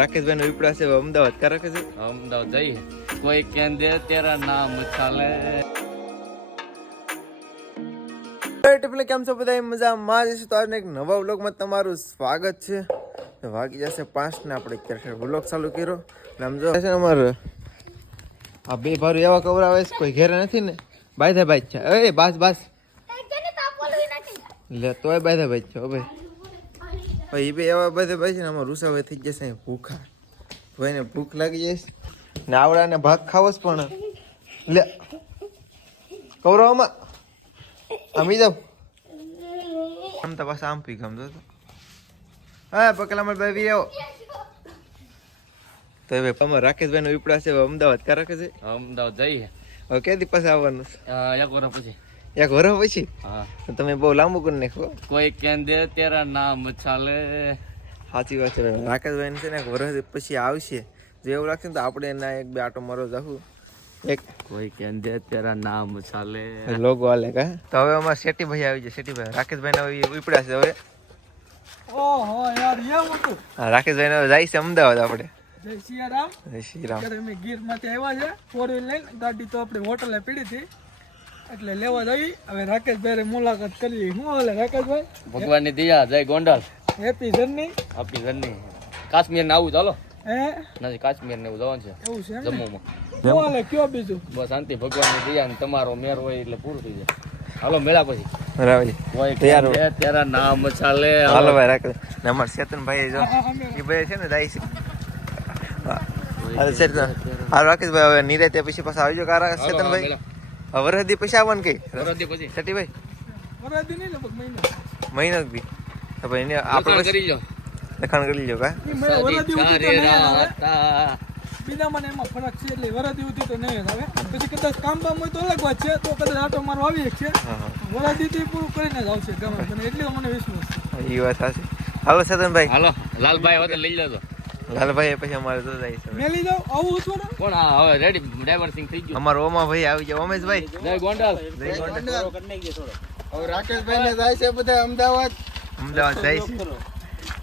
રાકેશભાઈ નો વિપડા છે અમદાવાદ કા રાખે છે અમદાવાદ જઈએ કોઈ કેન દે તેરા નામ ચાલે. કેમ છો બધા મજામાં જશે? તો આજના એક નવા વ્લોગમાં તમારું સ્વાગત છે. વાગી જશે 5 ને આપણે અત્યારે વ્લોગ ચાલુ કર્યો. આમ જો છે અમારે આ બે ભારું એવા કવરાવે છે કોઈ ઘેરે નથી ને બાય ભાઈ છે. એ બસ લે તોય બાય ભાઈ છે. ભાઈ એ બે એવા બધા ભાઈ છે ને અમારે રૂસાવે થઈ જશે ભૂખા. ભાઈને ભૂખ લાગી જશે ને આવડાને ભાગ ખાવો જ પણ લે કવરાવમાં આમી જાવ આમ તો પાછા આમ પી ગમતો હા પકલામણ ભાઈ આવો તો હવે અમારે રાકેશભાઈ નો વિપડા છે અમદાવાદ કા રાખે છે અમદાવાદ જઈએ હવે ક્યાંથી પાછા આવવાનું? એક વર્ષ પછી. એક વર્ષ પછી? હા તમે બહુ લાંબુ કરી નાખો. કોઈ કેન દે તેરા નામ ચાલે. સાચી વાત છે. રાકેશભાઈ છે ને એક વર્ષ પછી આવશે. જો એવું લાગશે ને તો આપણે એના એક બે આટો મારો જાહું. એક કોઈ કેન દે તેરા નામ ચાલે લોગો હાલે કા. તો હવે અમારે શેઠીભાઈ આવી જાય. શેઠીભાઈ રાકેશભાઈ ના વિપડા છે હવે. ઓહો યાર એમ હતું. હા રાકેશભાઈ ને જાય છે અમદાવાદ આપણે. જય સિયારામ. જય શ્રી રામ. અમે ગીર માંથી આવ્યા છે 4 વ્હીલ લઈને. ગાડી તો આપણે હોટલે પડી હતી એટલે લેવા જઈ. હવે રાકેશભાઈ મુલાકાત કરી. શું હાલે રાકેશભાઈ? ભગવાનની દયા. જય ગોંડલ. Happy journey. આપી ઘરની કાશ્મીર ને આવું ચાલો. હે નથી કાશ્મીર ને એવું જવાનું છે એવું છે એમ ને? જમ્મુમાં. શું હાલે કયો બીજું? બસ શાંતિ ભગવાનની દયા ને તમારો મેર હોય એટલે પૂરું થઈ જાય. હાલો મેળા પછી બરાબર. કોઈ કેન દે તેરા નામ ચાલે. હાલો ભાઈ રાકેશ ને અમારે ચેતનભાઈ જો એ ભાઈ છે ને જાય છે. અરે ચેતન હા રાકેશભાઈ હવે નિરાતે પછી પાછા આવજો કા ચેતનભાઈ. વરદી પછી આવવાનું કઈ પછી શેઠીભાઈ વરાદી નહીં લગભગ મહિનો બી તો ભાઈ એને આપણે કરી લો. લખાણ કરી લેજો કા. વરાદી ઉતી તો નહીં આવે. હતા. બીજા મને એમાં ફરક છે એટલે વરાદી ઉતી તો નહીં જ આવે. પછી કદાચ કામ બામ હોય તો અલગ વાત છે. તો કદાચ આટો મારો આવી છે. વરાદી થી પૂરું કરીને જ આવશે ગમે મને એટલે મને વિશ્વાસ છે. એ વાત સાચી. હાલો ચેતનભાઈ. હાલો લાલભાઈ હોતે લઈ લેજો. લાલભાઈ પછી અમારે તો જાય છે. મેલી જાવ આવું હતું ને. કોણ આ હવે રેડી ડ્રાઈવર સિંગ થઈ ગયો. અમારો ઓમા ભાઈ આવી જાય. ઓમેશભાઈ જય ગોંડલ. જય ગોંડલ. હવે રાકેશભાઈ ને જાય છે બધા અમદાવાદ. અમદાવાદ જાય છે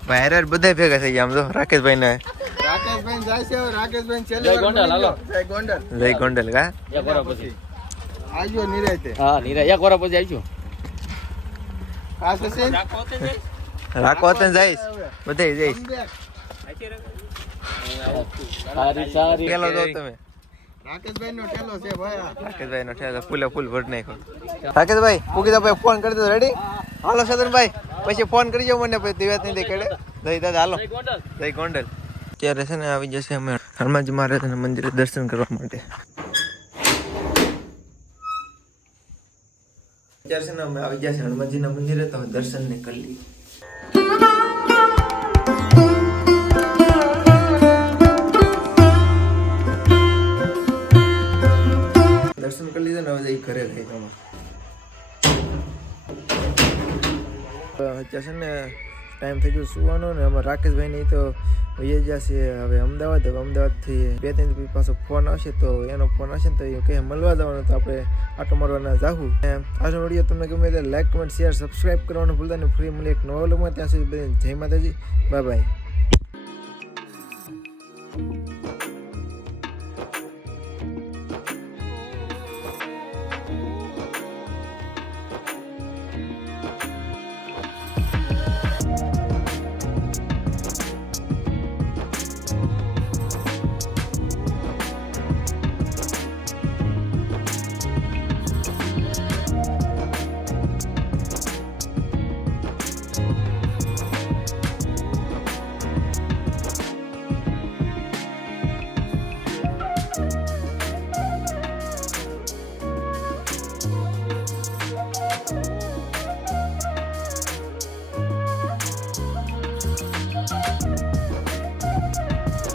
ભાઈ. હેર બધા ભેગા થઈ ગયા આમ તો રાકેશભાઈ ને રાકેશભાઈ જાય છે. રાકેશભાઈ છેલ્લે જય ગોંડલ. હાલો જય ગોંડલ. જય ગોંડલ કા. એક વર્ષ પછી. આવજો નિરાતે. હા નીરા એક વર્ષ પછી આવીશું. ખાસ હશે રાખો તો જઈશ બધે જઈશ. સારી સારી પેલો જો તમે રાકેશભાઈ નો ટેલો છે ભાઈ. રાકેશભાઈ નો ઠેલો ફૂલે ફૂલ ભર નાખો. રાકેશભાઈ પૂકી ભાઈ ફોન કરી દો. રેડી? હાલો સદનભાઈ પછી ફોન કરજો મને પછી દિવાત નહીં દેખાડે. જય દાદા હાલો જય ગોંડલ. અત્યારે છે ને આવી જશે અમે હનુમાનજી મહારાજના મંદિરે દર્શન કરવા માટે. અત્યારે છે ને અમે આવી ગયા છે હનુમાનજીના મંદિરે તો દર્શન ને કરી લઈએ. દર્શન કરી લીધા ને હવે ઘરે ગઈ તમારે. અત્યારે છે ને ટાઈમ થઈ ગયો સુવાનો ને અમારે રાકેશભાઈ ની તો વહી જશે હવે અમદાવાદ. હવે અમદાવાદથી 2-3 દિવસ પાછો ફોન આવશે તો એનો ફોન આવશે ને તો એ કહે મળવા જવાનું તો આપણે આટો મારવાના જાહું. આજનો વિડીયો તમને ગમે તો લાઈક કમેન્ટ શેર સબસ્ક્રાઈબ કરવાનું ભૂલતા નહીં. ફ્રી મળે એક નવો વ્લોગમાં. ત્યાં સુધી બધાને જય માતાજી. Bye bye.